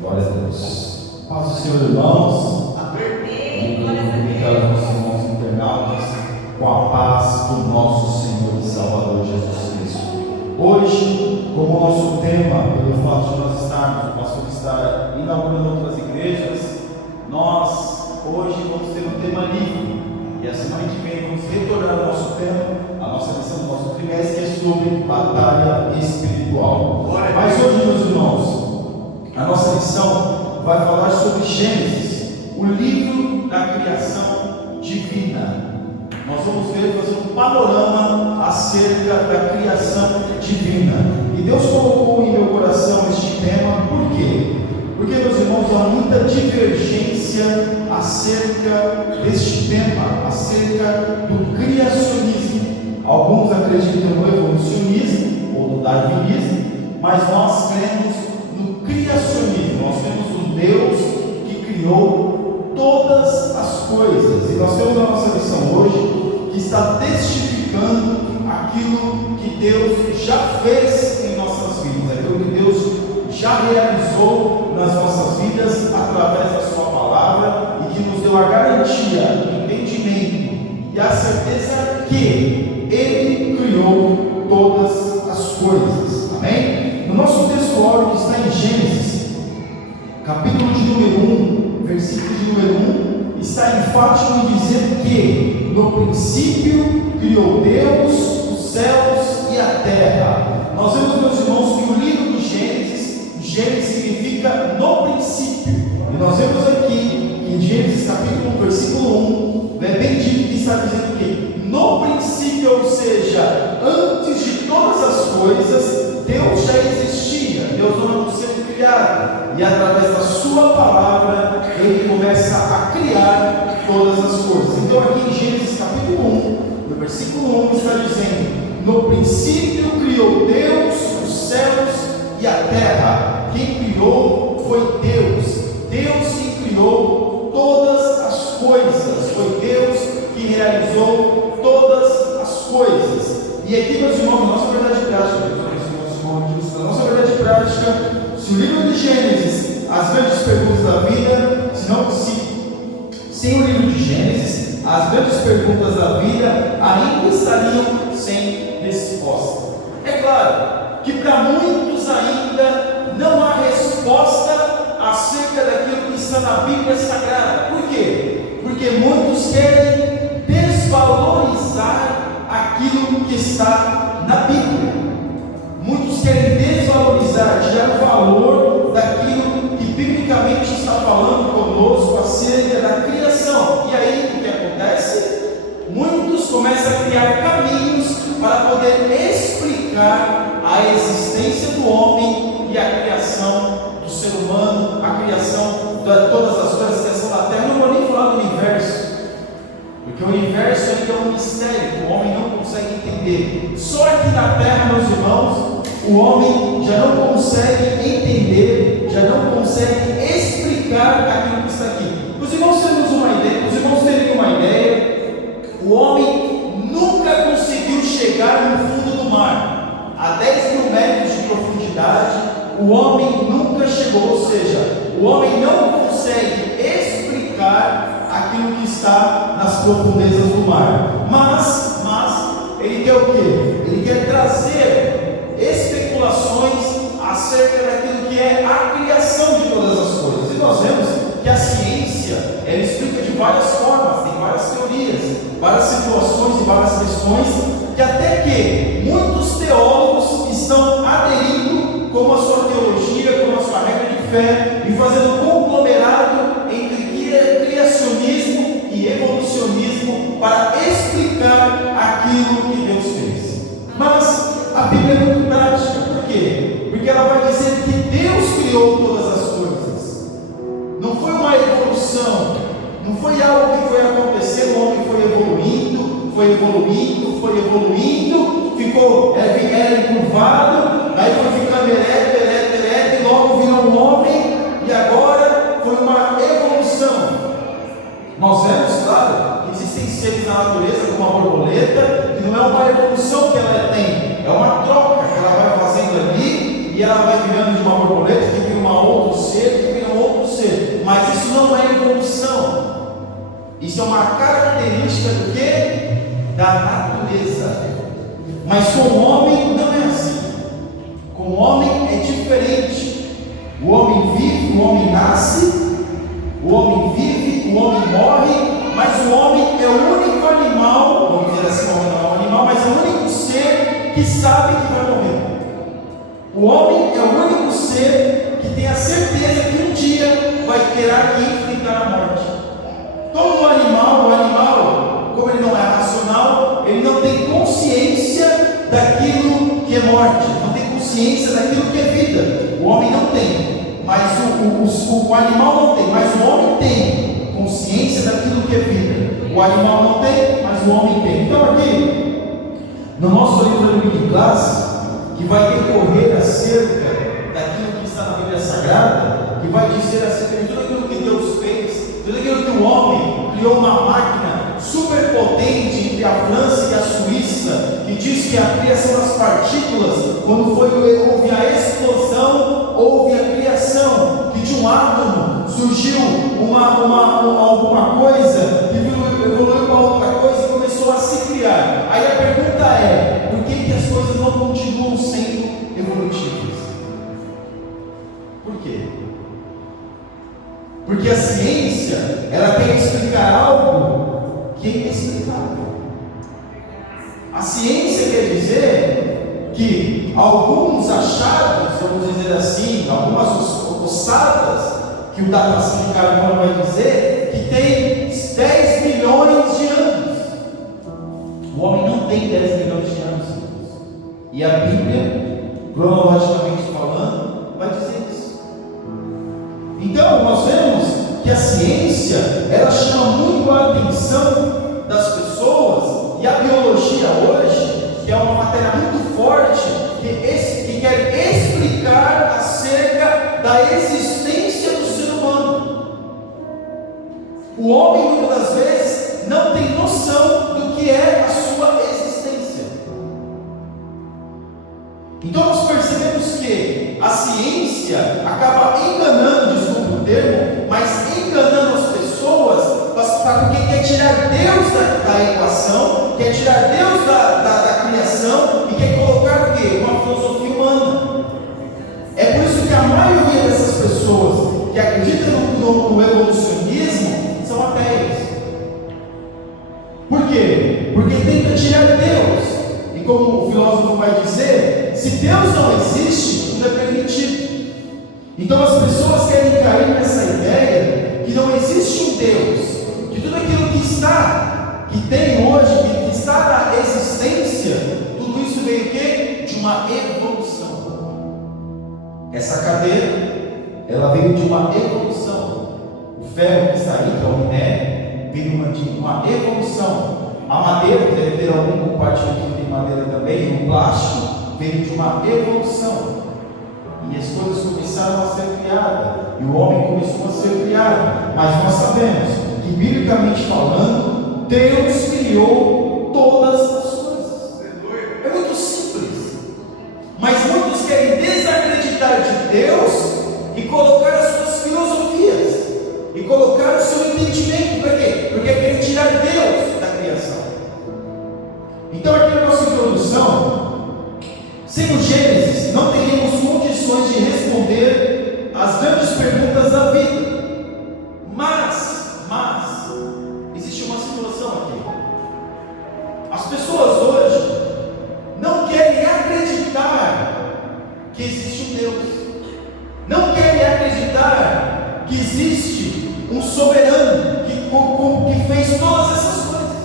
Glória a Deus. Paz do Senhor, irmãos. Amém. Comunicar aos nossos irmãos internautas com a paz do nosso Senhor e Salvador Jesus Cristo. Hoje, como nosso tema, pelo fato de nós estarmos, o pastor estar inaugurando outras igrejas, nós hoje vamos ter um tema livre. E a semana que vem vamos retornar ao nosso tema, a nossa lição do nosso trimestre, que é sobre batalha espiritual. Mas hoje, meus irmãos, a nossa lição vai falar sobre Gênesis, o livro da criação divina. Nós vamos ver, fazer um panorama acerca da criação divina. E Deus colocou em meu coração este tema, por quê? Porque, meus irmãos, há muita divergência acerca deste tema, acerca do criacionismo. Alguns acreditam no evolucionismo ou no darwinismo, mas nós cremos no criacionismo. Nós temos um Deus que criou todas as coisas. E nós temos a nossa lição hoje que está testificando aquilo que Deus já fez em nossas vidas, aquilo que Deus já realizou nas nossas vidas através da sua palavra e que nos deu a garantia, o entendimento e a certeza que Ele criou todas as coisas. Amém? No nosso texto áureo que está em Gênesis, capítulo de número 1, versículo de número 1, está enfático em dizer que no princípio criou Deus os céus e a terra. Nós vemos, meus irmãos, que o livro de Gênesis significa no princípio. E nós vemos aqui em Gênesis capítulo 1, versículo 1, é bem dito que está dizendo que no princípio, ou seja, antes de todas as coisas, Deus já existia. Deus não era ser criado. E através da sua palavra, Ele começa a criar todas as coisas. Então aqui em Gênesis capítulo 1, no versículo 1, está dizendo: no princípio criou Deus os céus e a terra. Quem criou foi Deus. Deus que criou todas as coisas. Foi Deus que realizou todas as coisas. E aqui, meus irmãos, a nossa verdade prática, a nossa verdade prática, se o livro de Gênesis, as grandes perguntas da vida, sem o livro de Gênesis, as grandes perguntas da vida ainda estariam sem resposta. É claro que para muitos ainda não há resposta acerca daquilo que está na Bíblia Sagrada. Por quê? Porque muitos querem desvalorizar aquilo que está na Bíblia. Muitos querem desvalorizar, tirar o valor daquilo que biblicamente está falando conosco acerca da criação. E aí o que acontece? Muitos começam a criar caminhos para poder explicar a existência do homem e a criação do ser humano, a criação de todas as coisas, a criação da terra. Não vou nem falar do universo, porque o universo ainda é um mistério que o homem não consegue entender. Só aqui na terra, meus irmãos, o homem já não consegue entender, já não consegue explicar aquilo que está aqui. Os irmãos temos uma ideia, os irmãos teriam uma ideia. O homem nunca conseguiu chegar no fundo do mar, a 10 mil metros de profundidade. O homem nunca chegou, ou seja, o homem não consegue explicar aquilo que está nas profundezas do mar. Mas ele quer o quê? Ele quer trazer especulações acerca daquilo que é a criação de todas as coisas. E nós vemos que a ciência, ela explica de várias formas, tem várias teorias, várias situações e várias questões, que até que muitos teólogos estão aderindo como a sua teologia, como a sua regra de fé, e fazendo um conglomerado entre criacionismo e evolucionismo para explicar aquilo que Deus fez. Mas a Bíblia é muito prática. Por quê? Porque ela vai dizer que Deus criou todas as coisas. Não foi uma evolução, não foi algo que foi acontecendo, o homem foi evoluindo, ficou era encurvado, aí foi ficando ereto, e logo virou um homem, e agora foi uma evolução. Nós vemos, claro, que existem seres na natureza, como a borboleta, que não é uma evolução que ela tem, é uma troca que ela vai fazendo ali, e ela vai virando de uma borboleta, que vira um outro ser, que é uma evolução. Isso é uma característica do quê? Da natureza. Mas com o homem não é assim. Com o homem é diferente. O homem vive, o homem nasce, o homem vive, o homem morre, mas o homem é o único animal, vamos dizer assim, o homem não é um animal, mas é o único ser que sabe que vai morrer. O homem é o único ser que tem a certeza que um dia vai ter que enfrentar a morte. Todo animal, como ele não é racional, ele não tem consciência daquilo que é morte, não tem consciência daquilo que é vida. O homem não tem, mas o animal não tem, mas o homem tem consciência daquilo que é vida. O animal não tem, mas o homem tem. Então aqui, no nosso livro de classe, que vai decorrer acerca daquilo que está na Bíblia Sagrada, que vai dizer acerca de tudo aquilo que Deus fez, tudo aquilo que o homem criou, uma máquina super potente entre a França e a Suíça, que diz que a criação das partículas, quando houve a explosão, houve a criação, que de um átomo surgiu alguma coisa, que evoluiu para outra coisa e começou a se criar. Aí a pergunta é, por que as coisas não continuam sendo evolutivas? Por quê? Porque a ciência, ela quer explicar algo que é inexplicável. A ciência quer dizer que alguns achados, vamos dizer assim, algumas ossadas, que o datação de carbono vai dizer, que tem 10 milhões de anos. O homem não tem 10 milhões de anos. E a Bíblia, cronologicamente falando, vai dizer isso. Então, nós vemos que a ciência, ela chama muito a atenção das pessoas, e a biologia hoje, que é uma matéria muito forte, que quer explicar acerca da existência do ser humano. O homem, muitas das vezes, não tem noção do que é a sua existência. Então nós percebemos que a ciência acaba enganando, desculpa o termo, mas enganando as pessoas, porque quer tirar Deus da equação, quer tirar Deus da criação e quer colocar o quê? Uma filosofia humana. É por isso que a maioria dessas pessoas que acreditam no evolucionismo são ateias. Por quê? Porque tenta tirar Deus. E como o filósofo vai dizer, se Deus não existe, tudo é permitido. Então as pessoas querem cair nessa ideia que não existe um Deus, que tudo aquilo que tem hoje, que está na existência, tudo isso veio o quê? De uma evolução. Essa cadeira, ela veio de uma evolução. O ferro que está aí, que é o minério, veio de uma evolução. A madeira, que deve ter algum compartilhamento de madeira também, o plástico, veio de uma evolução. E as coisas começaram a ser criadas, e o homem começou a ser criado. Mas nós sabemos que, biblicamente falando, Deus criou todas as coisas. É muito simples. Mas muitos querem desacreditar de Deus e colocar as suas filosofias, e colocar o seu entendimento. Por quê? Porque querem tirar Deus da criação. Então, aqui na nossa introdução, sem o Gênesis, não teríamos condições de responder as grandes perguntas da vida. Mas, existe uma situação aqui. As pessoas hoje não querem acreditar que existe um Deus. Não querem acreditar que existe um soberano que fez todas essas coisas.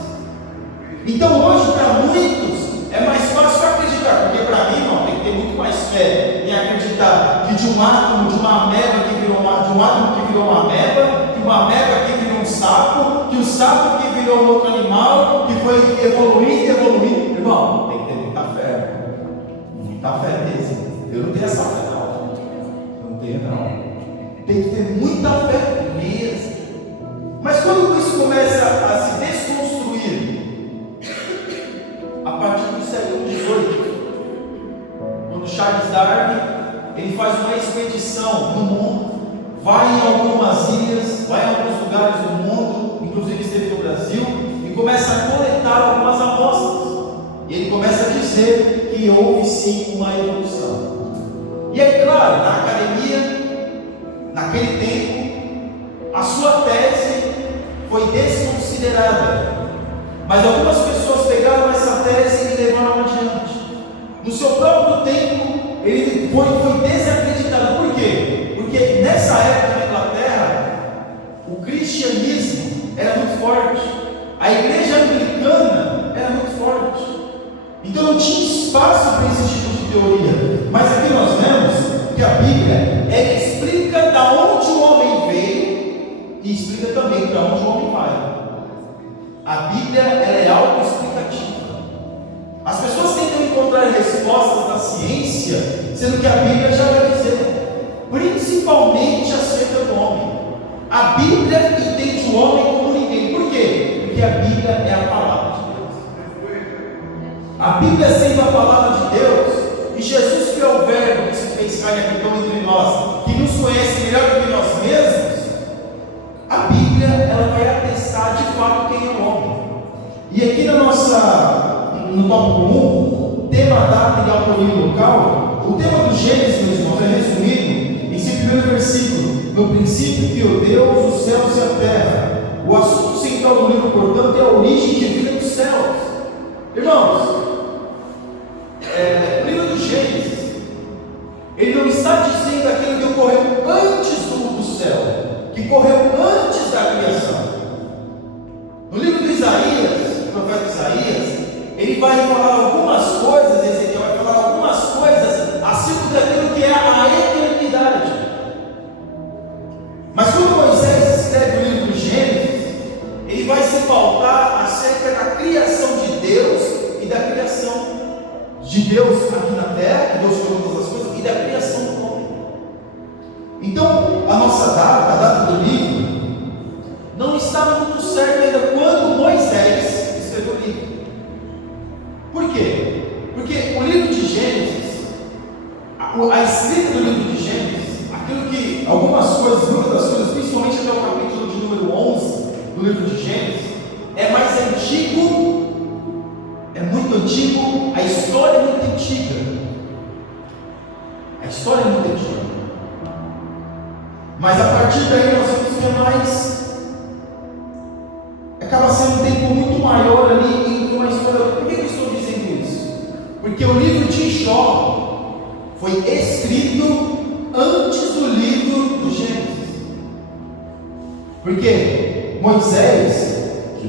Então hoje, para muitos, é mais fácil acreditar, porque para mim, não, tem que ter muito mais fé em acreditar que de um átomo, de uma ameba que virou de um átomo que virou uma ameba, que uma ameba que virou um sapo, que o sapo que virou um outro animal, que foi evoluindo. Irmão, tem que ter muita fé. Muita fé mesmo. Eu não tenho essa fé, não. Não tenho, não. Tem que ter muita fé mesmo. Mas quando isso começa a se desconstruir, a partir do século XVIII, quando Charles Darwin ele faz uma expedição no mundo, vai em algumas ilhas vai em alguns lugares do mundo, inclusive esteve no Brasil, e começa a coletar algumas amostras. E ele começa a dizer que houve sim uma evolução. E é claro, na academia, naquele tempo, a sua tese foi desconsiderada. Mas algumas pessoas pegaram essa tese e levaram adiante. No seu próprio tempo, ele foi desacreditado. Por quê? Porque nessa época na Inglaterra, o cristianismo era muito forte, a igreja anglicana era muito forte, então não tinha espaço para esse tipo de teoria. Mas aqui nós vemos que a Bíblia ela explica da onde o homem veio e explica também para onde o homem vai. A Bíblia ela é autoexplicativa. As pessoas tentam encontrar respostas na ciência, sendo que a Bíblia já vai dizer, principalmente acerca do homem. A Bíblia entende o homem como ninguém. Por quê? Porque a Bíblia é a palavra de Deus. A Bíblia sendo a palavra de Deus, e Jesus que é o Verbo que se fez carne e habitou entre nós, que nos conhece melhor do que nós mesmos, a Bíblia ela vai atestar de fato quem é o homem. E aqui no tópico 1, tema, data e autoria local, o tema do Gênesis, meus irmãos, é resumido em seu primeiro versículo. No princípio criou Deus os céus e a terra. O assunto central do livro, portanto, é a origem divina dos céus. Irmãos, o livro do Gênesis, ele não está dizendo aquilo que ocorreu antes do céu, que ocorreu antes da criação. No livro do Isaías, o profeta Isaías, ele vai falar algumas coisas, Ezequiel vai falar algumas coisas acerca daquilo que é a eternidade. Mas quando Moisés escreve o livro do Gênesis, ele vai se pautar acerca da criação de Deus e da criação de Deus aqui na terra, que Deus criou todas as coisas, e da criação do homem. Então, a nossa data, a data do livro, não está muito certa ainda quando Moisés escreveu o livro. Por quê? Porque o livro de Gênesis, a escrita do livro de Gênesis, aquilo que, algumas coisas, muitas das coisas, principalmente até o capítulo de número 11 do livro de Gênesis, é mais antigo, é muito antigo, a história é muito antiga. A história é muito antiga. Mas a partir daí nós vemos que é mais, acaba sendo um tempo muito maior ali entre uma história. Por que eu estou dizendo isso? Porque o livro de Jó foi escrito antes do livro do Gênesis. Porque Moisés, que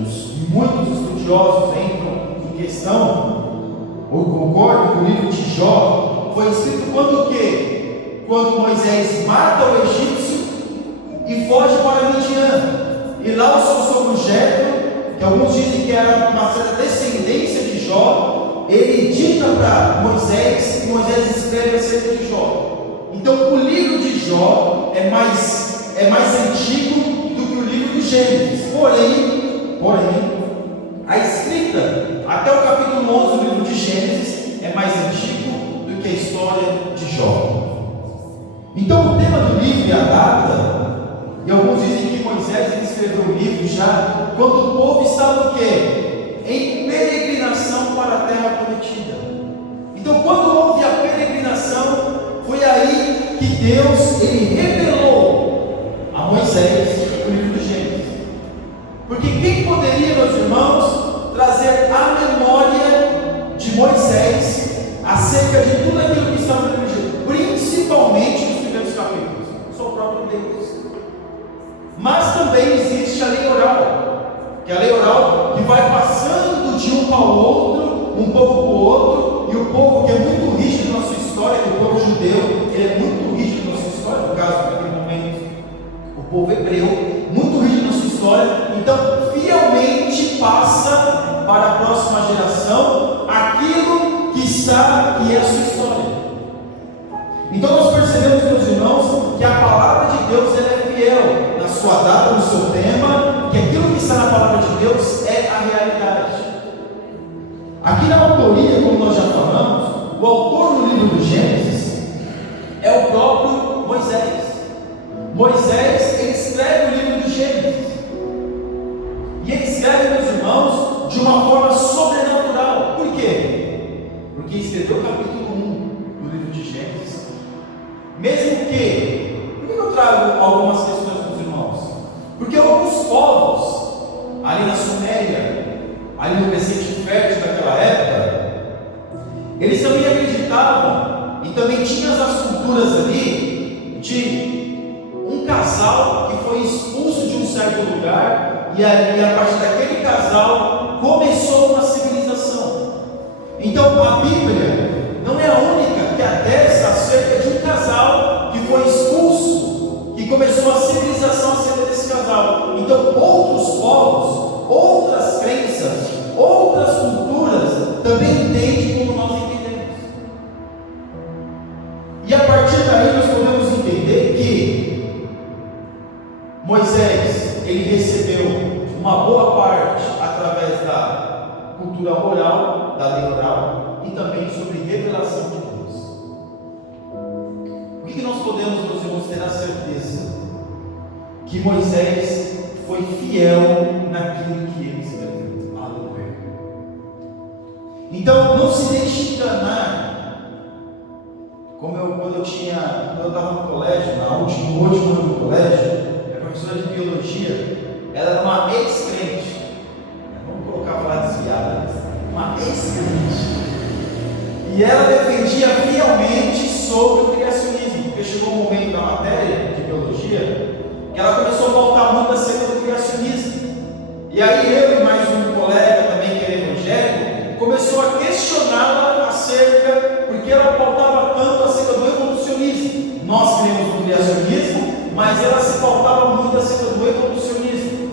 muitos estudiosos entram em questão, ou concordam que o livro de Jó foi escrito quando o quê? Quando Moisés mata o egípcio e foge para Midian. E lá o seu sogro Jetro, que alguns dizem que era uma certa descendência de Jó, ele dita para Moisés, e Moisés escreve acerca de Jó. Então o livro de Jó é mais antigo do que o livro de Gênesis. Porém, a escrita até o capítulo 11 do livro de Gênesis é mais antigo do que a história de Jó. Então o tema do livro e a data, e alguns dizem que Moisés escreveu o livro já quando o povo estava o quê? Em peregrinação para a terra prometida. Então quando houve a peregrinação, foi aí que Deus ele revelou a Moisés o livro de Gênesis. Porque quem poderia, meus irmãos, trazer a memória de Moisés acerca de tudo aquilo que estava no livro de Gênesis, principalmente nos primeiros capítulos? Só o próprio Deus. Mas também existe a lei oral, que é a lei oral que vai passando de um para o outro, um povo para o outro, e o povo que é muito rígido na sua história, que o povo judeu, ele é muito rígido na sua história, no caso daquele momento, o povo hebreu, muito rígido na sua história, então fielmente passa para a próxima geração aquilo que é a sua história. Então nós percebemos, meus irmãos, que a palavra de Deus ela é fiel na sua data, no seu tema, que aquilo que está na palavra de Deus é a realidade. Aqui na autoria, como nós já falamos, o autor do livro do Gênesis é o próprio Moisés. Moisés ele escreve o livro do ali na Suméria, ali no presente fértil daquela época, eles também acreditavam, e também tinham as culturas ali, de um casal que foi expulso de um certo lugar, e ali, a partir daquele casal, começou uma civilização. Então a Bíblia não é a única que atesta acerca de um casal que foi expulso, que começou a civilização acerca desse casal. Então outros povos, outras crenças, outras culturas também entendem como nós entendemos. E a partir daí nós podemos entender que Moisés, ele recebeu uma boa parte através da cultura oral, da lei oral, e também sobre revelação de Deus. Por que nós podemos, meus irmãos, ter a certeza que Moisés foi fiel naquilo que ele escreveu? Aleluia. Então não se deixe enganar. Quando eu estava no colégio, no último ano do colégio, a professora de biologia, ela era uma ex-crente. Vamos colocar falar desviada, uma ex-crente. E ela defendia fielmente sobre o criacionismo, porque chegou um momento da matéria de biologia que ela começou a voltar muito acerca do criacionismo. E aí eu e mais um colega também que era evangélico começou a questioná-la acerca, porque ela pautava tanto acerca do evolucionismo. Nós cremos no criacionismo, mas ela se pautava muito acerca do evolucionismo.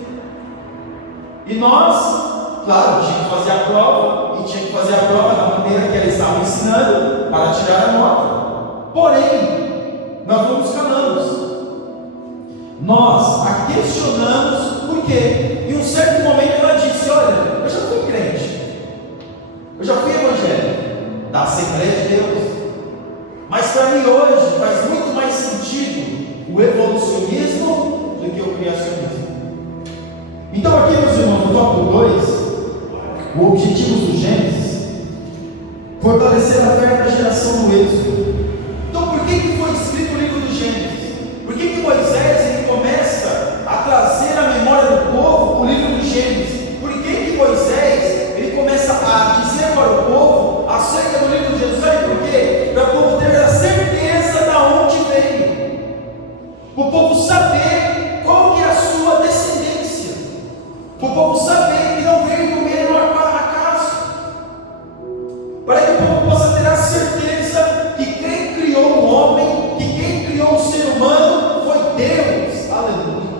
E nós, claro, tinha que fazer a prova, e tinha que fazer a prova da maneira que ela estava ensinando para tirar a nota. Porém, nós não nos calamos. Nós a questionamos, por quê? Em um certo momento ela disse: olha, eu já fui crente, eu já fui evangélico da Assembleia de Deus, mas para mim hoje faz muito mais sentido o evolucionismo do que o criacionismo. Então aqui, meus irmãos, no tópico 2, o objetivo do Gênesis, fortalecer a fé da geração do Êxodo. Então por que foi escrito o livro do Gênesis? Por que Moisés ele começa a trazer à memória do povo o livro do Gênesis? Por que Moisés ele começa a dizer para o povo acerca do livro de Gênesis? Sabe por quê? Para o povo ter a certeza de onde veio, o povo saber qual que é a sua descendência, o povo saber que não veio do mesmo acaso, para que o povo possa ter a certeza que quem criou o homem, que quem criou o ser humano foi Deus. Aleluia.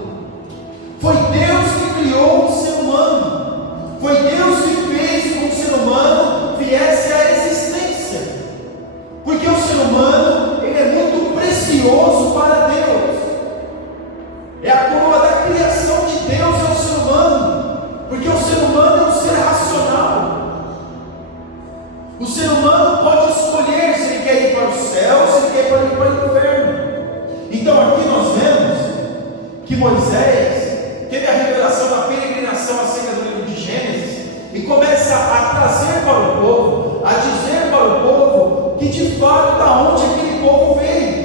Foi Deus que criou o ser humano, foi Deus que fez com que o ser humano viesse à existência, porque o ser humano ele é muito precioso para Deus, é a coroa da criação de Deus, é o ser humano, porque o ser humano é um ser racional. O ser humano pode escolher se ele quer ir para o céu, se ele quer ir para o inferno. Então aqui nós vemos que Moisés teve a revelação da peregrinação acerca do livro de Gênesis e começa a trazer para o povo, a dizer para o povo que de fato da onde aquele povo veio.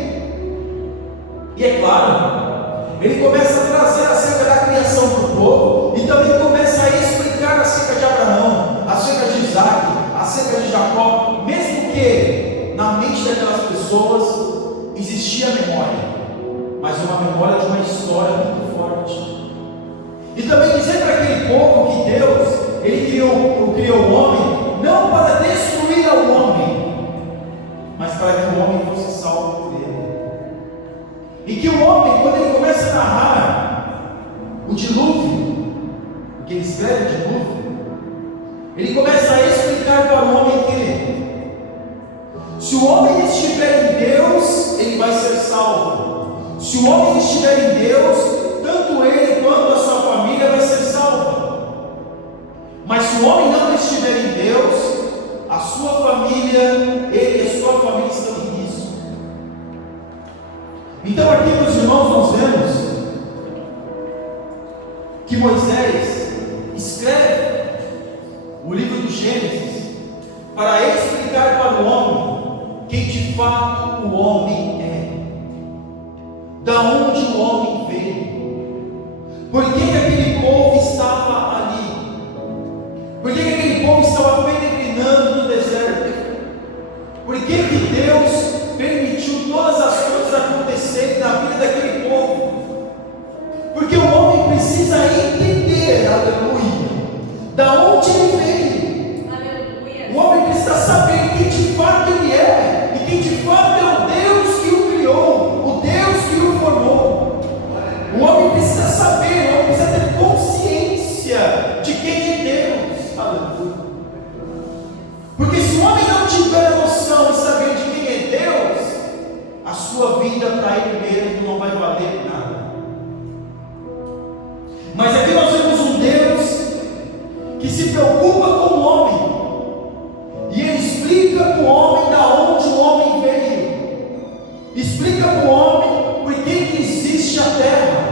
E é claro, ele começa a trazer acerca da criação para o povo e também começa a explicar acerca de Abraão, acerca de Isaac, acerca de Jacó, mesmo que na mente daquelas pessoas existia memória, mas uma memória de uma história muito forte. E também dizer para aquele povo que Deus, ele criou o homem não para destruir ao homem, mas para que o homem fosse salvo por ele. E que o homem, quando ele começa a narrar o dilúvio, porque ele escreve o dilúvio, ele começa a explicar para o homem que se o homem estiver em Deus, ele vai ser salvo. Se o homem estiver em Deus, tanto ele quanto a sua família vai ser salva. Mas se o homem não estiver em Deus, a sua família, ele e a sua família estão em risco. Então aqui, meus irmãos, nós vemos que Moisés escreve o livro do Gênesis para explicar para o homem quem de fato o homem é, da onde o homem veio, por que aquele povo estava ali Deus permitiu todas as coisas acontecerem na vida daquele povo? Porque o homem precisa entender, aleluia, da onde ele veio. Aleluia. O homem precisa saber quem de fato ele é, e quem de fato é o Deus que o criou, o Deus que o formou. O homem precisa saber, o homem precisa ter consciência de quem é Deus. Aleluia. Porque se o homem não tiver noção e saber de quem é Deus, a sua vida para ele mesmo não vai valer nada. Mas aqui nós vemos um Deus que se preocupa com o homem, e ele explica para o homem da onde o homem veio, explica para o homem por que existe a terra,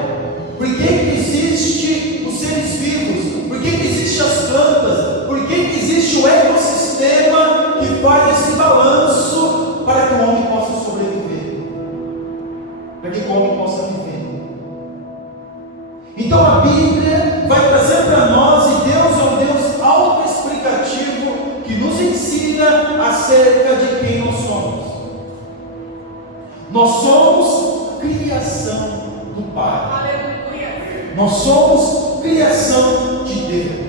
por que existe os seres vivos, por que existe as plantas, por que existe o ecossistema que faz esse balanço para que o homem possa sobreviver, para que o homem possa viver. Então a Bíblia vai trazer para nós, e Deus é um Deus autoexplicativo que nos ensina acerca de quem nós somos. Nós somos criação do Pai. Aleluia. Nós somos criação de Deus.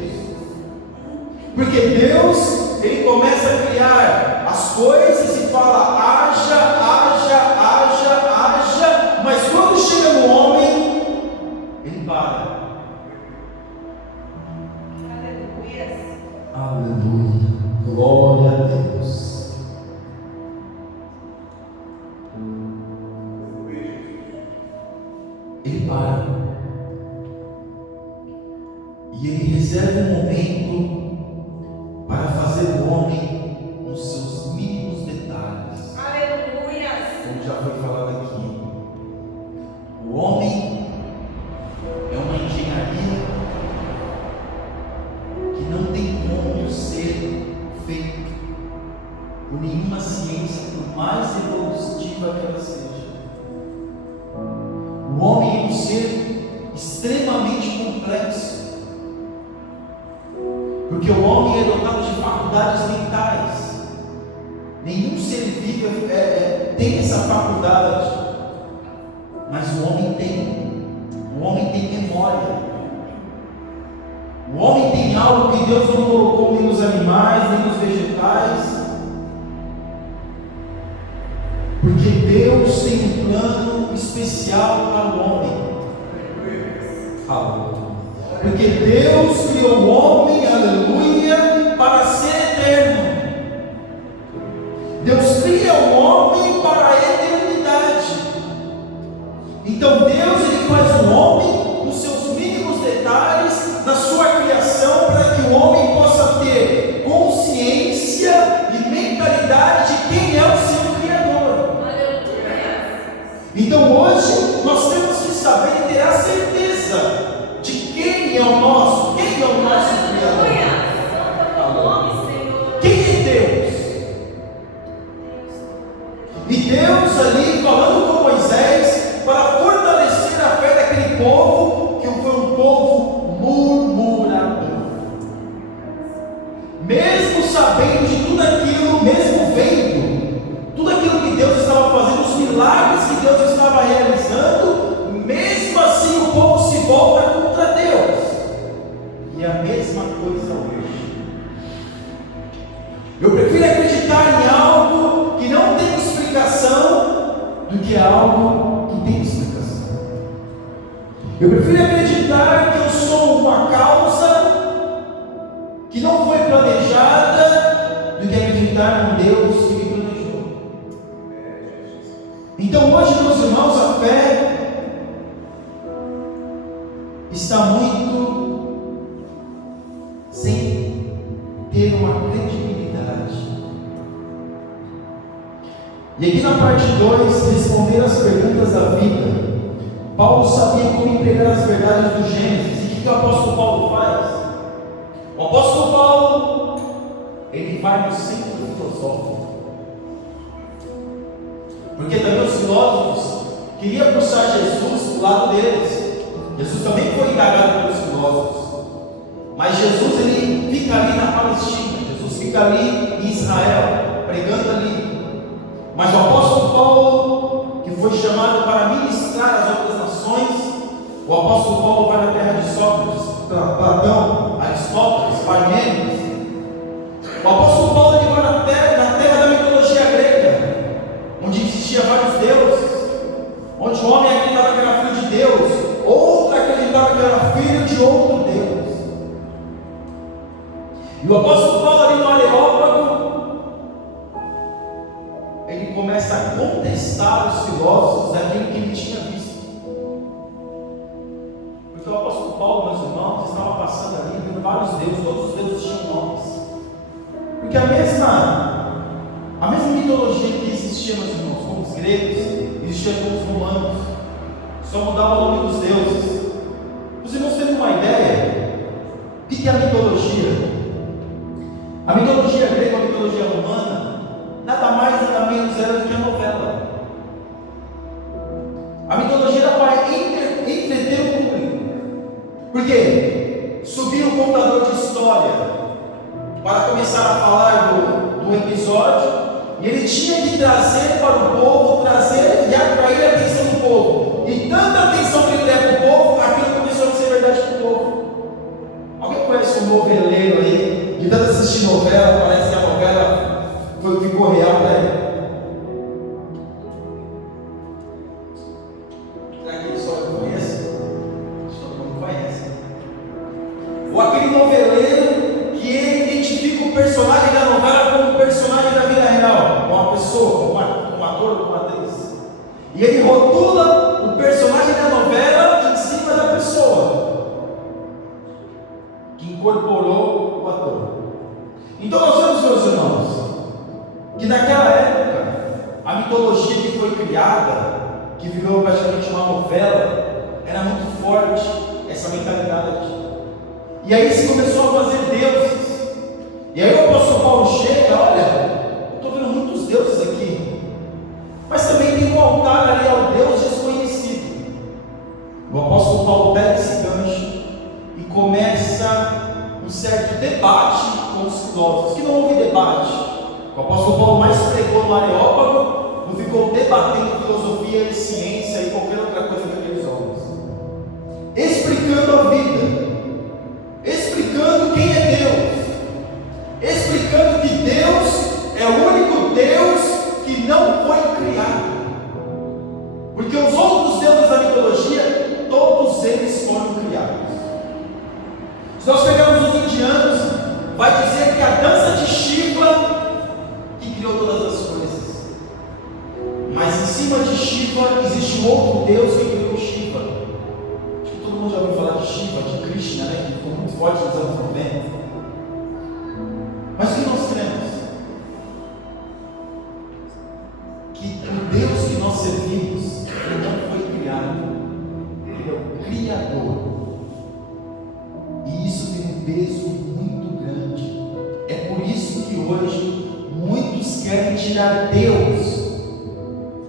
Porque Deus, Ele começa a criar as coisas e fala: haja, haja, haja, haja. Mas quando chega no homem, Ele para. Aleluia. Aleluia. Glória a Deus. Ele para. E Ele reserva um momento para fazer o homem nos seus mínimos detalhes. Aleluia. Como já foi falado aqui, o homem é uma engenharia que não tem como ser feita por nenhuma ciência, por mais evolutiva que ela seja. O homem é um ser extremamente complexo, porque o homem é dotado de faculdades mentais. Nenhum ser vivo tem essa faculdade, mas o homem tem. O homem tem memória. O homem tem algo que Deus não colocou nem nos animais, nem nos vegetais. Porque Deus tem um plano especial para o homem. Aleluia. Porque Deus criou o homem, aleluia, para ser eterno. Deus cria o homem para a eternidade. Então Deus, Ele faz o homem nos seus mínimos detalhes, na sua criação, para que o homem possa ter consciência e mentalidade de quem é o seu Criador. Aleluia. Então hoje nós temos que saber e ter a certeza de quem é o nosso Criador. Quem é Deus? E Deus ali falando com Moisés para fortalecer a fé daquele povo, que foi um povo murmurador. Mesmo sabendo de tudo aquilo, mesmo vendo tudo aquilo que Deus estava fazendo, os milagres que Deus estava realizando, mesmo assim o povo se volta contra Deus. E a mesma coisa hoje. Eu prefiro acreditar em algo que não tem explicação do que algo que tem explicação. Eu prefiro acreditar que eu sou uma causa que não foi planejada do que acreditar num Deus que me planejou. Então hoje, meus irmãos, a fé está muito sem ter uma credibilidade. E aqui na parte 2, responder as perguntas da vida, Paulo sabia como empregar as verdades do Gênesis. E o que o apóstolo Paulo faz? O apóstolo Paulo, ele vai no centro filosófico, porque também os filósofos queriam puxar Jesus do lado deles. Jesus também foi indagado pelos filósofos, mas Jesus, ele fica ali na Palestina, Jesus fica ali em Israel, pregando ali. Mas o apóstolo Paulo, que foi chamado para ministrar às outras nações, o apóstolo Paulo vai na terra de Sócrates, Platão, Aristóteles, Parmênides. O apóstolo Paulo ele vai na terra da mitologia grega, onde existia vários deuses, onde o homem acreditava que era filho de Deus, outro acreditava que era filho de outro Deus. E o apóstolo Paulo ali no Areópago, ele começa a contestar os filósofos daquilo que ele tinha visto. Porque o apóstolo Paulo, meus irmãos, estava passando ali, vendo vários deuses, todos os deuses tinham nomes. Porque a mesma mitologia que existia, meus irmãos, com os gregos, existia com os romanos, só mudava o nome dos deuses. Os irmãos têm uma ideia? O que é a mitologia? A mitologia grega, a mitologia romana, nada mais, nada menos era do que a novela. A mitologia era para entreter o público. Por quê? Subia o contador de história para começar a falar do episódio, e ele tinha que trazer para o povo, trazer e atrair a atenção do povo. E tanta atenção que ele leva para o povo, aquilo começou a ser verdade para o povo. Alguém conhece um noveleiro aí? De tanto assistir novela, parece que a novela ficou real para ele. Será que ele só conhece? Só não conhece. Ou aquele noveleiro que ele identifica o personagem da novela como um personagem da vida real, uma pessoa, um ator ou uma atriz. E ele rotula o personagem da novela em cima da pessoa que incorporou o ator. Então nós vemos, meus irmãos, que naquela época a mitologia que foi criada, que virou praticamente uma novela, era muito forte essa mentalidade. E aí se começou a fazer deuses. E aí o apóstolo Paulo chega, olha, eu estou vendo muitos deuses aqui, mas também tem um altar ali ao Deus desconhecido. O apóstolo Paulo pega esse gancho e começa um certo debate com os filósofos, que não houve debate. O apóstolo Paulo mais pregou no Areópago, não ficou debatendo filosofia e ciência e qualquer outra coisa daqueles homens, explicando a vida, explicando quem é Deus, explicando que Deus é o único Deus que não foi criado, porque os outros deuses da mitologia, todos eles foram criados. Se nós pegarmos os indianos, vai dizer que a dança de Shiva que criou todas as coisas, mas em cima de Shiva existe um outro Deus que criou Shiva. Acho que todo mundo já ouviu falar de Shiva, de Krishna, né? Que ficou muito forte nos anos 90. Mas o que nós cremos? Que o Deus que nós servimos, ele não foi criado, ele é o Criador. E isso tem um peso muito grande. É por isso que hoje muitos querem tirar Deus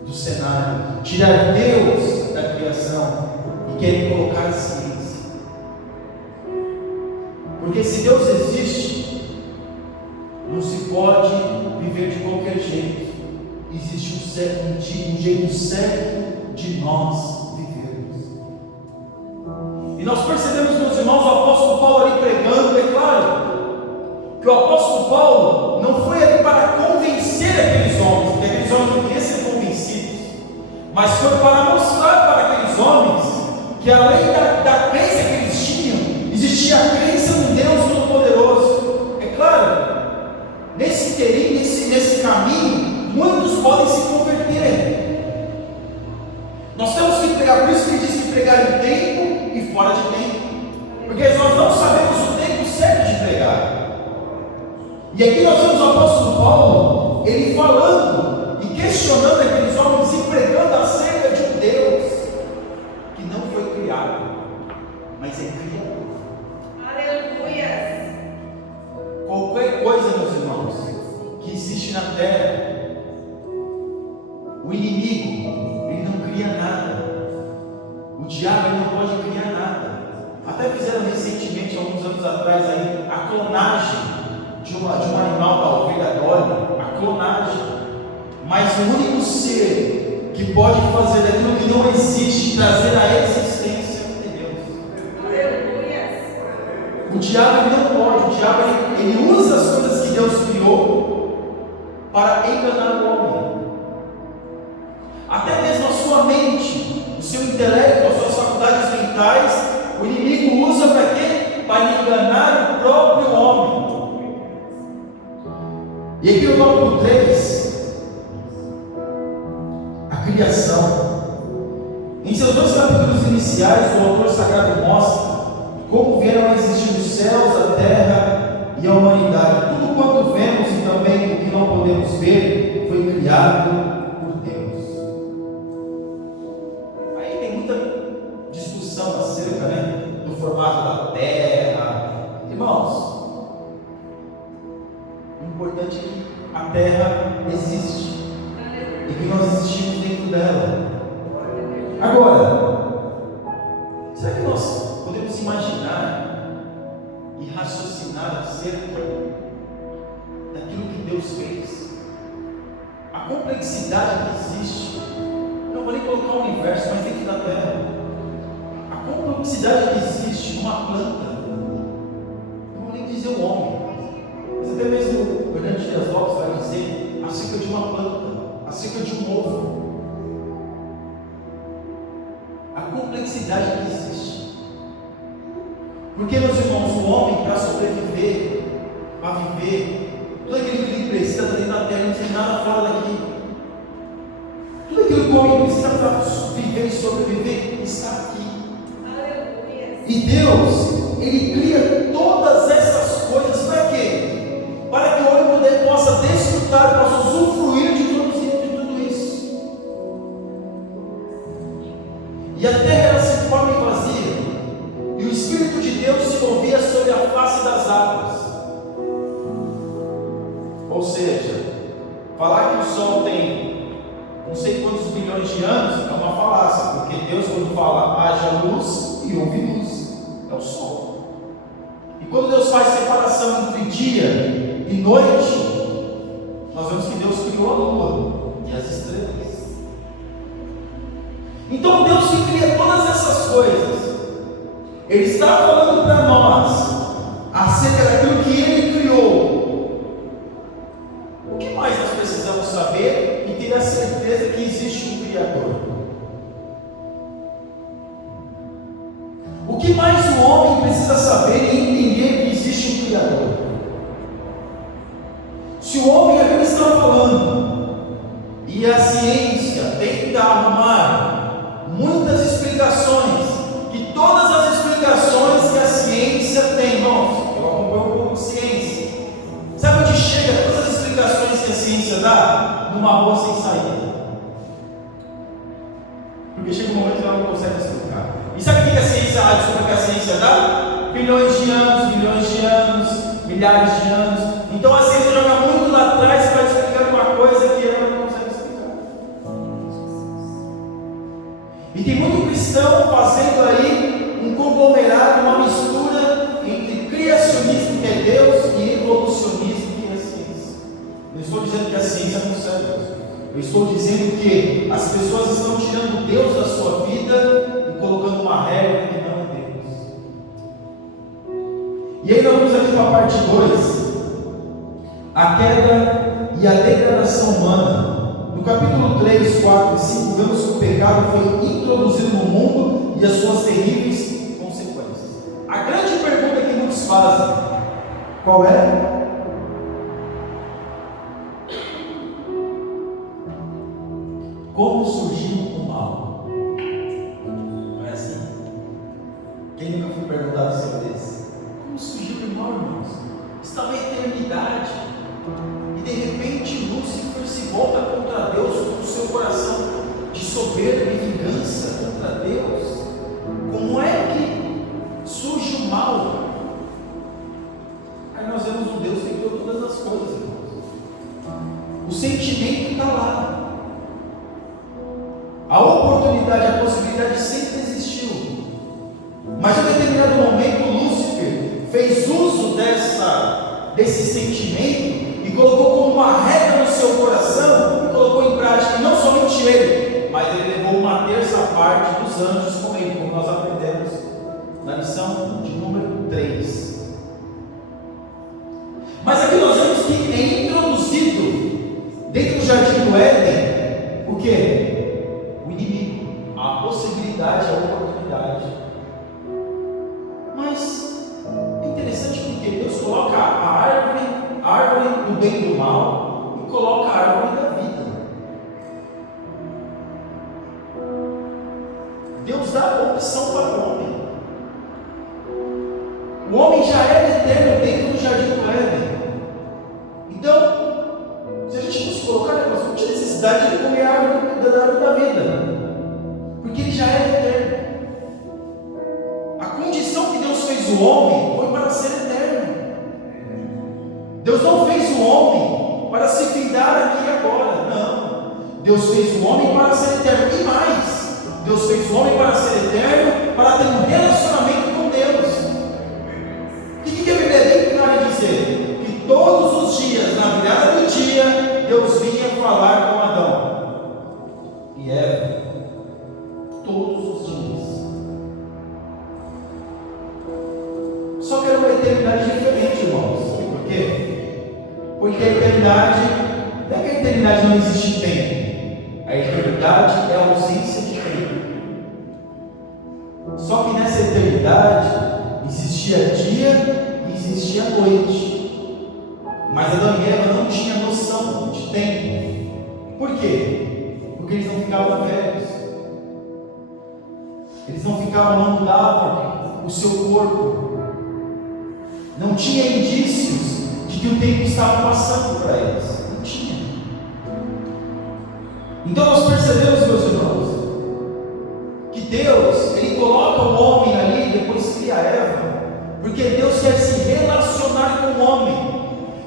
do cenário, tirar Deus da criação e querem colocar a ciência. Porque se Deus existe, não se pode viver de qualquer jeito. Existe um jeito certo de nós vivermos. E nós percebemos, meus irmãos, o apóstolo Paulo ali pregando, é claro, que o apóstolo Paulo não foi ali para convencer aqueles homens, porque aqueles homens não queriam ser convencidos, mas foi para mostrar para aqueles homens que além da crença que eles tinham, existia a crença no Deus Todo-Poderoso. É claro, nesse inteirinho, nesse caminho, muitos podem se converter. Nós temos que pregar, por isso que ele diz que pregar em tempo e fora de tempo, porque nós não sabemos o tempo certo de pregar. E aqui nós vemos o apóstolo Paulo, ele falando e questionando aqueles homens e pregando acerca de um Deus que não foi criado, mas é criador. Aleluia! Qualquer coisa, meus irmãos, que existe na terra, o inimigo, ele não cria nada. O diabo, ele não pode criar nada. Até fizeram recentemente, alguns anos atrás, aí, a clonagem de um animal da ovelha Dolly, a clonagem. mas o único ser que pode fazer daquilo que não existe, trazer a existência é Deus. O diabo ele não pode, o diabo ele usa as coisas que Deus criou para enganar o homem. Até mesmo a sua mente, o seu intelecto, as suas faculdades mentais, o inimigo usa para quê? Para enganar o próprio homem. E aqui no tópico 3, a criação. Em seus 2 capítulos iniciais, o autor sagrado mostra como vieram a existir os céus, a terra e a humanidade. Tudo quanto vemos e também o que não podemos ver foi criado por Deus. Aí tem muita discussão acerca, do formato da terra. Irmãos, o importante é que a terra existe e que nós existimos dentro dela. Agora, será que nós podemos imaginar e raciocinar acerca daquilo que Deus fez? A complexidade que existe, não vou nem colocar o universo, mas dentro da terra, a complexidade que existe numa planta, não vou nem dizer o homem, mas até mesmo o Bernardo Dias Lopes vai dizer acerca de uma planta, acerca de um ovo. A complexidade que existe. Porque, meus irmãos, o homem, para sobreviver, para viver, tudo aquilo que ele precisa está dentro da terra, não tem nada fora daqui. Tudo aquilo que o homem precisa para viver e sobreviver está aqui. E Deus, Ele cria todas essas coisas para quê? Para que o homem possa desfrutar, possa usufruir de tudo isso. E a terra ela se forma e vazia, e o Espírito de Deus se movia sobre a face das águas. Ou seja, falar que o Sol tem não sei quantos bilhões de anos é uma falácia, porque Deus, quando fala haja luz e houve luz, é o Sol. E quando Deus faz separação entre dia e noite, nós vemos que Deus criou a lua e as estrelas. Então Deus que cria todas essas coisas, Ele está falando para nós acerca daquilo que Ele criou. O que mais nós precisamos saber e ter a certeza que existe um Criador? O que mais o homem precisa saber e entender que existe um Criador? Se o homem aqui está falando e a ciência tenta arrumar muitas explicações, que todas as explicações que a ciência tem, irmãos, eu acompanho um pouco de ciência. Sabe onde chega todas as explicações que a ciência dá? Numa rua sem saída. Porque chega um momento que ela não consegue explicar. E sabe o que a ciência, a desculpa que a ciência dá? Bilhões de anos, milhares de anos. Então a ciência joga muito lá atrás para explicar uma coisa que ela não consegue explicar. E tem muito cristão fazendo aí um conglomerado, uma mistura entre criacionismo, que é Deus, e evolucionismo, que é a ciência. Não estou dizendo que a ciência não serve Deus. Eu estou dizendo que as pessoas estão tirando Deus da sua vida e colocando uma regra que não é Deus. E aí nós vamos aqui para a parte 2, a queda e a degradação humana. No capítulo 3, 4 e 5, vemos que o pecado foi introduzido no mundo e as suas terríveis consequências. A grande pergunta que muitos fazem, qual é? Como surgiu o mal? Não é assim? Quem nunca foi perguntado sobre isso? Como surgiu o mal, irmãos? Estava a eternidade. E de repente Lúcifer se volta contra Deus com o seu coração de soberba e vingança contra Deus. Como é que surge o mal? Aí nós vemos um Deus que criou todas as coisas, irmãos. O sentimento está lá. A oportunidade, a possibilidade sempre existiu. Mas em determinado momento Lúcifer fez uso desse sentimento e colocou como uma regra no seu coração e colocou prática, e não somente ele, mas ele levou uma terça parte dos anjos com ele, como nós aprendemos na lição de número 3. Mas aqui nós vemos que é introduzido dentro do jardim do Éden o que? O inimigo, a possibilidade, a oportunidade. Mas é interessante porque Deus coloca a árvore do bem e do mal, e coloca a árvore da vida. Deus dá a opção para o homem. O homem já era eterno dentro do jardim do Éden. Então, se a gente fosse colocar, nós não tinha necessidade de comer a árvore da vida, porque ele já era eterno. A condição que Deus fez o homem foi para ser eterno. Deus não fez o homem para se findar aqui e agora, não. Deus fez o homem para ser eterno, e mais, Deus fez o homem para ser eterno, para ter um relacionamento com Deus. O que a Bíblia é bem clara em dizer? Que todos os dias, na virada do dia, Deus vinha falar com Adão e Eva. Todos os dias. Só que era uma eternidade diferente, irmãos. Sabe por quê? Porque a eternidade, não é que a eternidade não existe tempo. A eternidade é a ausência de tempo. Só que nessa eternidade existia dia e existia noite. Mas Adão e Eva não tinham noção de tempo. Por quê? Porque eles não ficavam velhos. Eles não ficavam, não mudavam o seu corpo. Não tinha indícios de que o tempo estava passando para eles. Não tinha. Então nós percebemos, meus irmãos, que Deus, Ele coloca o homem ali, depois cria a Eva, porque Deus quer se relacionar com o homem.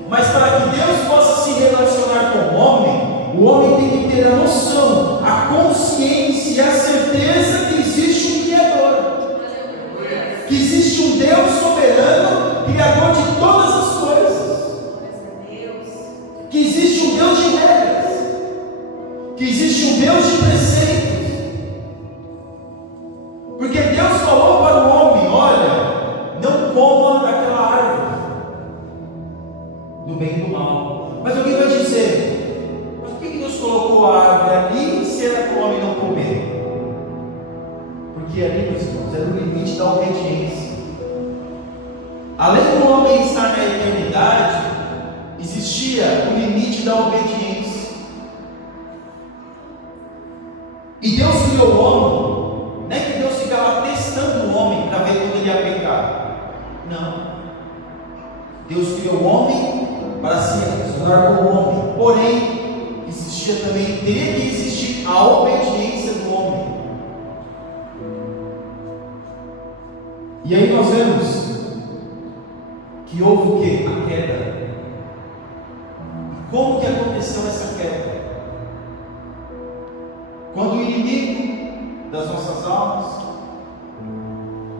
Mas para que Deus possa se relacionar com o homem tem que ter a noção, a consciência e a certeza que existe um Criador, que existe um Deus soberano, Criador de todas as coisas, que existe um Deus de regras, que existe um Deus de preceitos. Porque Deus falou para o homem: olha, não coma daquela árvore do bem e do mal. Mas alguém vai dizer: mas por que Deus colocou a árvore ali se era para o homem não comer? Porque ali, meus irmãos, era o limite da obediência. Além do homem estar na eternidade, existia o limite da obediência. E Deus criou o homem, não é que Deus ficava testando o homem para ver quando ele ia pecar. Não. Deus criou o homem para se relacionar com o homem. Porém, existia também, teria que existir a obediência do homem. E aí nós vemos que houve o quê? A queda. E como que aconteceu essa queda? Quando o inimigo das nossas almas,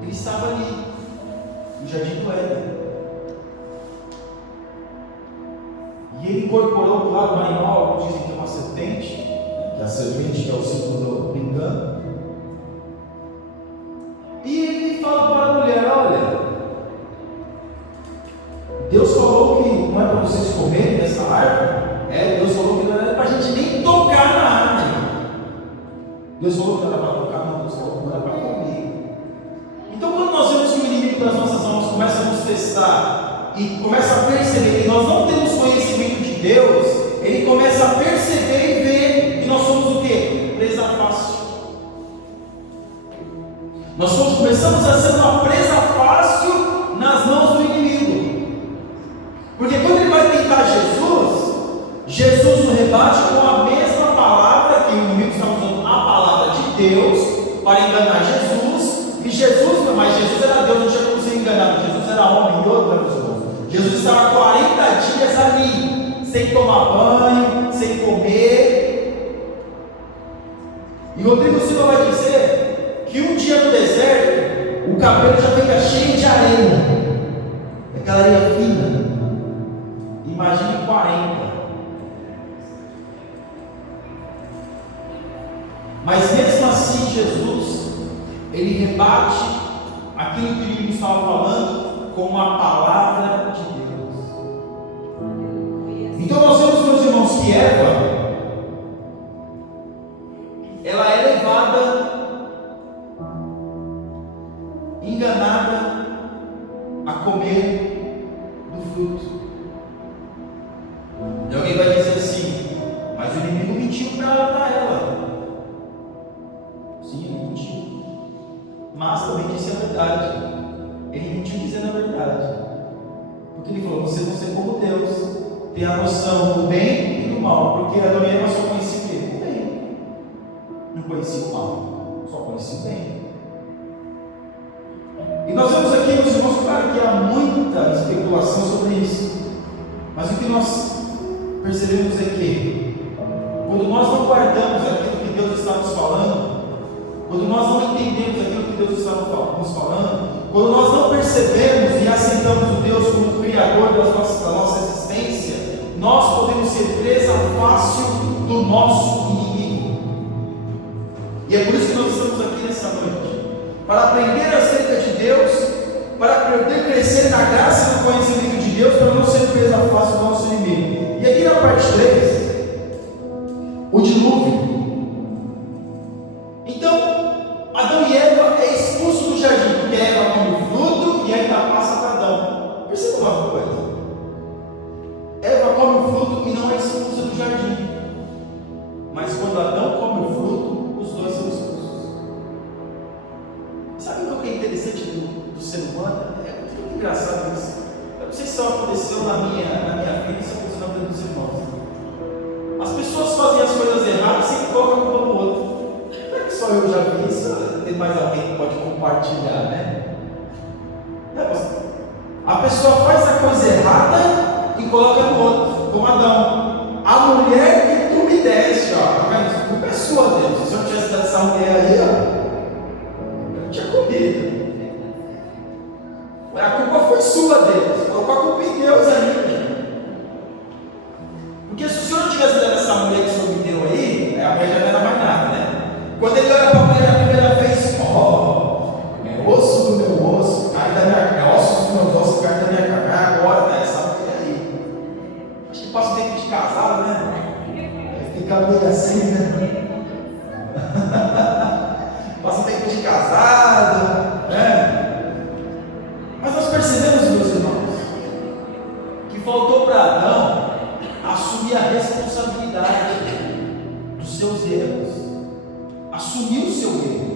ele estava ali, no jardim do Éden. E ele incorporou, claro, um animal, alguns dizem que é uma serpente, que é a serpente que é o símbolo do engano. E ele fala para a mulher: olha, Deus falou que não é para vocês comerem dessa árvore. Deus falou que não era para a gente nem tocar na árvore. Deus falou que não era para tocar, não. Deus falou que não era para comer. Então, quando nós vemos que o inimigo das nossas almas começa a nos testar e começa a perceber que nós não temos conhecimento de Deus, ele começa a perceber e ver que nós somos o quê? Presa fácil. Nós começamos a ser uma presa fácil nas mãos do inimigo. Porque quando ele vai tentar Jesus nos rebate com a mesma palavra que o inimigo está usando, a palavra de Deus, para enganar Jesus. E Jesus, mas Jesus era Deus, não tinha como ser enganado. Jesus era homem e outra pessoa. Jesus estava 40 dias ali, sem tomar banho, sem comer. E Rodrigo Silva vai dizer que um dia no deserto, o cabelo já fica cheio de areia, aquela areia fina. Imagine 40. Mas mesmo assim, Jesus, ele rebate aquilo que o inimigo estava falando com uma palavra de Deus. Então nós vemos, meus irmãos, que Eva, ela é levada, enganada a comer do fruto. E alguém vai dizer assim: mas o inimigo mentiu para ela. Sim, ele mentiu, mas também disse a verdade. Ele mentiu dizendo a verdade, porque ele falou: vocês vão ser como Deus, tem a noção do bem e do mal, porque Adão e Eva só conheciam o quê? O bem, não conheciam o mal, só conheciam o bem. E nós vemos aqui, meus irmãos, claro que há muita especulação sobre isso, mas o que nós percebemos é que, quando nós não guardamos aquilo que Deus está nos falando, quando nós não entendemos aquilo que Deus está nos falando, quando nós não percebemos e aceitamos o Deus como o Criador da nossa existência, nós podemos ser presa fácil do nosso inimigo. E é por isso que nós estamos aqui nessa noite, para aprender acerca de Deus, para poder crescer na graça e no conhecimento de Deus, para não ser presa fácil do nosso inimigo. E aqui na parte 3, o dilúvio. Então, Adão e Eva é expulso do jardim, porque Eva come o fruto e ainda passa para Adão. Perceba uma coisa: Eva come o fruto e não é expulsa do jardim, mas quando Adão come o fruto, os dois são expulsos. Sabe o que é interessante do ser humano? É muito engraçado isso. Eu não sei se isso aconteceu na minha vida, isso aconteceu na vida dos irmãos. As pessoas fazem as coisas erradas e sempre colocam a culpa no outro. Não é que só eu já vi isso, tem mais alguém que pode compartilhar, né? A pessoa faz a coisa errada e coloca no outro, como Adão. A mulher que tu me deste, ó, a culpa é sua, Deus. Se eu tivesse dado essa mulher aí, ó, eu não tinha comido. A culpa foi sua, Deus. Colocou a culpa em Deus ainda. Porque se o Senhor não tivesse dado essa mulher que o Senhor me deu aí, a mulher já não era mais nada, né? Quando ele olha para a mulher a primeira vez, é osso do meu osso, carne da minha, ossos dos meus ossos, carne da minha carne, agora, né? Essa mulher aí. Acho que passa o tempo de casado, né? Aí fica meio assim, né? Passa o tempo de casado, né? Mas nós percebemos, meus irmãos, que faltou para Adão assumir a responsabilidade dos seus erros, assumir o seu erro.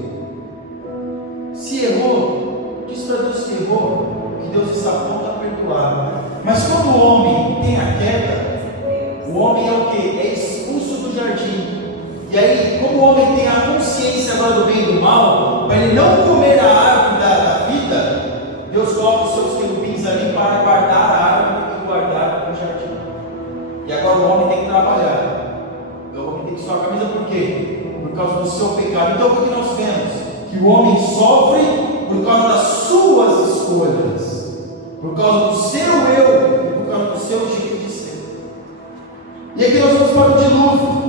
Se errou, diz para Deus que errou, que Deus está pronto a perdoar. Mas quando o homem tem a queda, o homem é o que? É expulso do jardim. E aí, como o homem tem a consciência agora do bem e do mal, para ele não comer a árvore da vida, Deus coloca os seus querubins ali para guardar a árvore e guardar o jardim. E agora o homem tem que trabalhar. O homem tem que suar a camisa por quê? Por causa do seu pecado. Então o que nós vemos? Que o homem sofre por causa das suas escolhas, por causa do seu eu, por causa do seu jeito de ser. E aqui nós vamos para o dilúvio.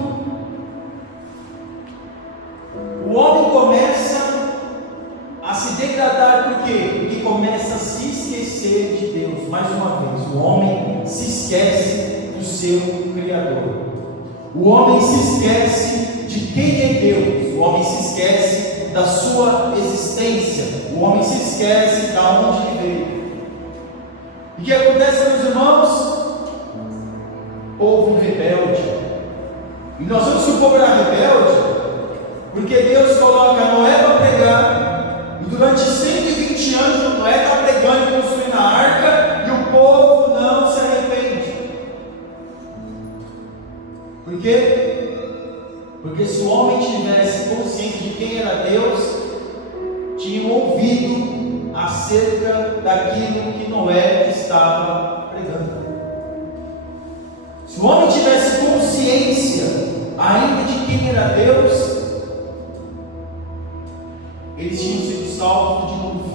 O homem começa a se degradar, por quê? Porque começa a se esquecer de Deus. Mais uma vez, o homem se esquece do seu Criador. O homem se esquece de quem é Deus. O homem se esquece da sua existência. O homem se esquece de onde ele veio. E o que acontece, meus irmãos? Povo rebelde. E nós vemos que o povo era rebelde porque Deus coloca Noé para pregar, e durante 120 anos Noé está pregando e construindo a arca, e o povo não se arrepende. Por quê? Porque se o homem tivesse consciência de quem era Deus, tinha ouvido acerca daquilo que Noé estava pregando. Se o homem tivesse consciência ainda de quem era Deus, eles tinham sido salvos do dilúvio.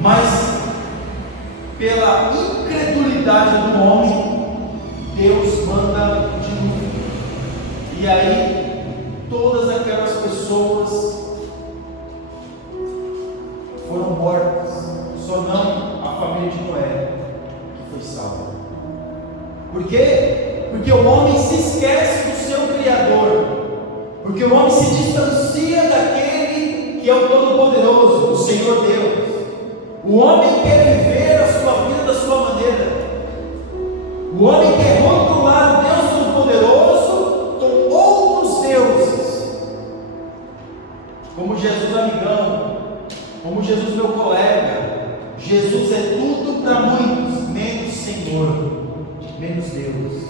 Mas pela incredulidade do homem, Deus manda o dilúvio. E aí toda Por quê? Porque o homem se esquece do seu Criador, porque o homem se distancia daquele que é o Todo-Poderoso, o Senhor Deus. O homem quer viver a sua vida da sua maneira. O homem quer rotular o Deus Todo-Poderoso com outros deuses, como Jesus amigão, como Jesus meu colega. Jesus é tudo para muitos, menos Senhor, menos Deus.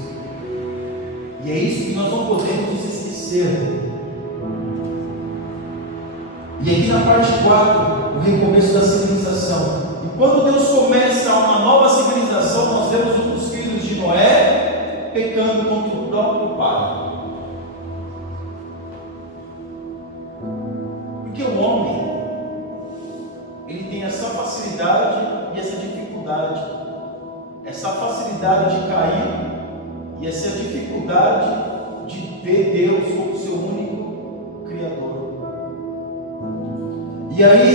E é isso que nós não podemos nos esquecer. E aqui na parte 4, o recomeço da civilização. E quando Deus começa uma nova civilização, nós vemos um dos filhos de Noé pecando contra o próprio pai. Porque o homem, ele tem essa facilidade e essa dificuldade, essa facilidade de cair e essa dificuldade de ver Deus como seu único Criador. E aí,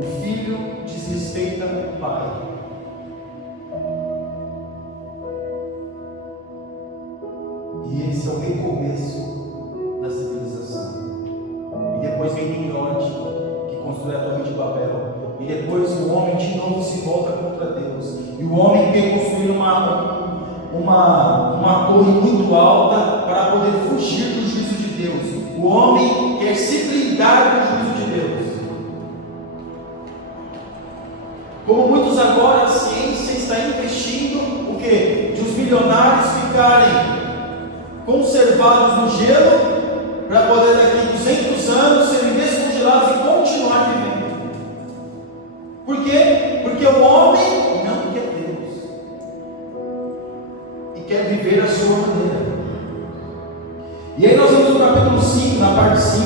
o filho desrespeita o pai. E esse é o recomeço da civilização. E depois vem Nimrod, que constrói a Torre de Babel. E depois o homem de novo se volta contra Deus. E o homem quer construir uma torre muito alta para poder fugir do juízo de Deus. O homem quer se blindar do juízo de Deus. Como muitos agora, a ciência está investindo o quê? De os milionários ficarem conservados no gelo para poder daqui 200 anos serem descongelados e continuar vivendo. Por quê? Porque o homem não quer Deus e quer viver a sua maneira. E aí nós vamos no capítulo 5, na parte 5,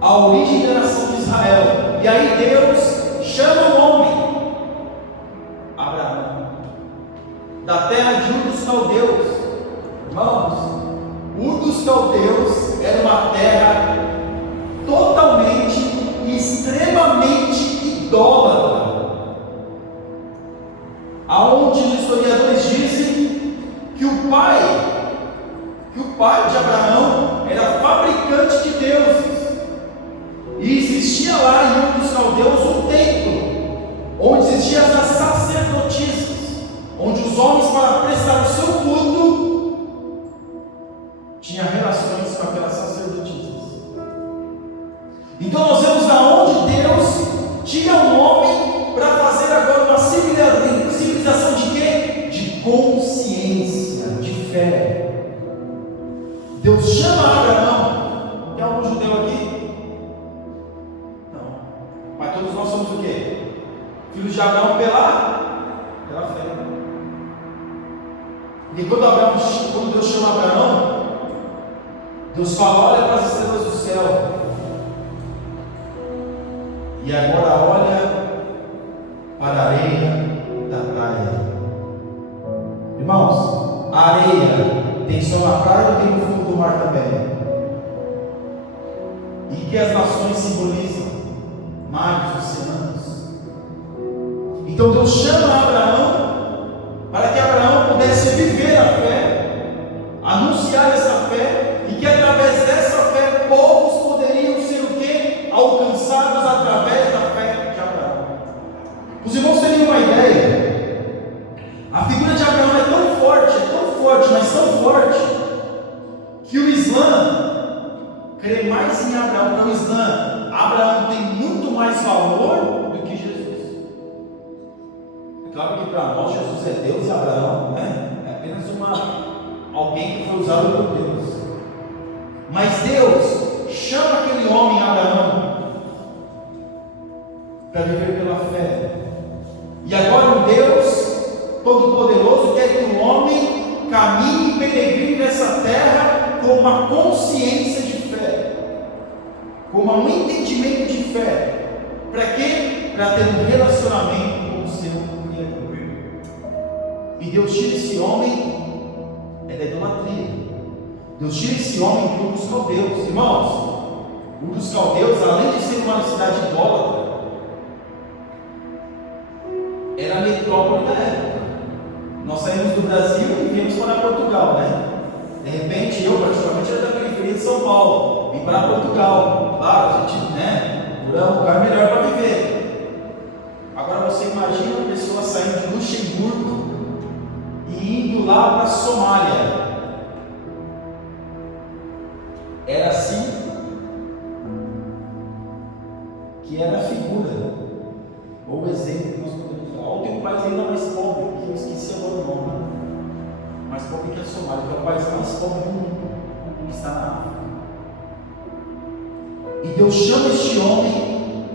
a origem da nação de Israel. E aí Deus chama o homem, Abraão, da terra de Ur dos Caldeus. Irmãos, Ur dos Caldeus era uma terra totalmente e extremamente idólatra, aonde os historiadores dizem que o pai de Abraão era fabricante de deuses, e existia lá em Ur dos Caldeus um templo, onde existiam as sacerdotisas, onde os homens, para prestar o seu culto, tinham relações com aquelas sacerdotisas. Então nós vemos da onde Deus tira um homem para fazer agora uma civilização de quê? De consciência, de fé. Deus chama Abraão. Tem algum judeu aqui? Não. Mas todos nós somos o quê? Filhos de Abraão pela fé. E quando Deus chama Abraão, Deus fala: olha para as estrelas do céu. E agora olha para a areia da praia. Irmãos, a areia tem só na praia ou tem no fundo do mar também? E que as nações simbolizam? Mares, oceanos. Então Deus chama Abraão para que Abraão pudesse viver a fé, anunciar essa fé, e que através dessa fé povos poderiam ser o quê? Alcançados através da fé de Abraão. Os irmãos teriam uma ideia? A figura de Abraão é tão forte, mas tão forte, que o Islã crê mais em Abraão. Para o Islã, Abraão tem muito mais valor do que Jesus. É claro que para nós Jesus é Deus e Abraão, né? É apenas alguém que foi usado por Deus. Mas Deus chama aquele homem Abraão para viver pela fé. E agora um Deus Todo-Poderoso quer que o homem caminhe e peregrine nessa terra com uma consciência de fé, com um entendimento de fé. Para quê? Para ter um relacionamento com o seu Criador. E Deus tira esse homem da idolatria. Deus tira esse homem de Ur dos Caldeus. Irmãos, Ur dos Caldeus, além de ser uma cidade idólatra, era a metrópole da época. Nós saímos do Brasil e viemos para Portugal, né? De repente, eu particularmente era da periferia de São Paulo, vim para Portugal. Claro, a gente, né? É um lugar melhor para viver. Agora você imagina uma pessoa saindo de Luxemburgo e indo lá para a Somália. Era assim que era a figura, ou o exemplo que nós podemos dar. Ou tem um país ainda mais pobre, que eu esqueci agora o nome, mais pobre que a Somália, que é o país mais pobre do mundo, que está na África. E Deus chama este homem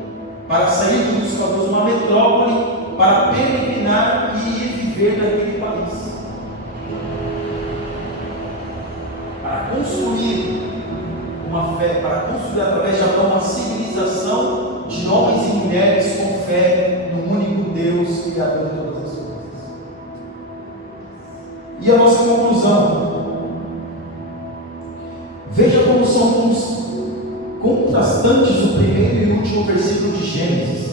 para sair de Luz, uma metrópole, para peregrinar e ir viver naquele país, para construir uma fé, para construir através de Abraão uma civilização de homens e mulheres com fé no único Deus Criador de todas as coisas. E a nossa conclusão: veja como são contrastantes o primeiro e o último versículo de Gênesis.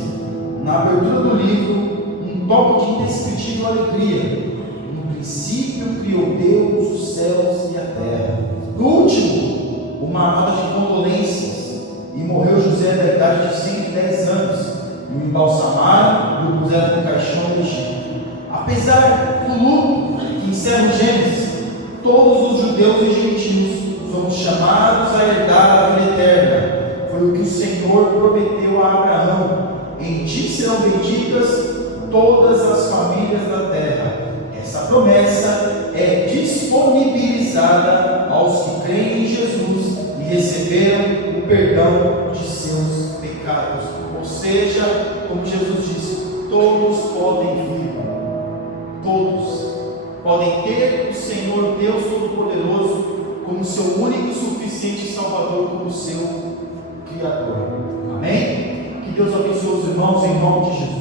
Na abertura do livro, um toque de indescritível alegria. No princípio criou Deus os céus e a terra. No último, uma nota de condolências. E morreu José da idade de 110 anos. E o embalsamaram e o puseram no caixão do Egito. Apesar do luto que encerra o Gênesis, todos os judeus e gentios somos chamados a herdar a vida eterna. Foi o que o Senhor prometeu a Abraão: em ti serão benditas todas as famílias da terra. Essa promessa é disponibilizada aos que creem em Jesus e receberam o perdão de seus pecados. Ou seja, como Jesus disse, todos podem vir, todos podem ter o Senhor Deus Todo-Poderoso como seu único e suficiente Salvador, como seu Criador. Amém? Que Deus abençoe os irmãos em nome de Jesus.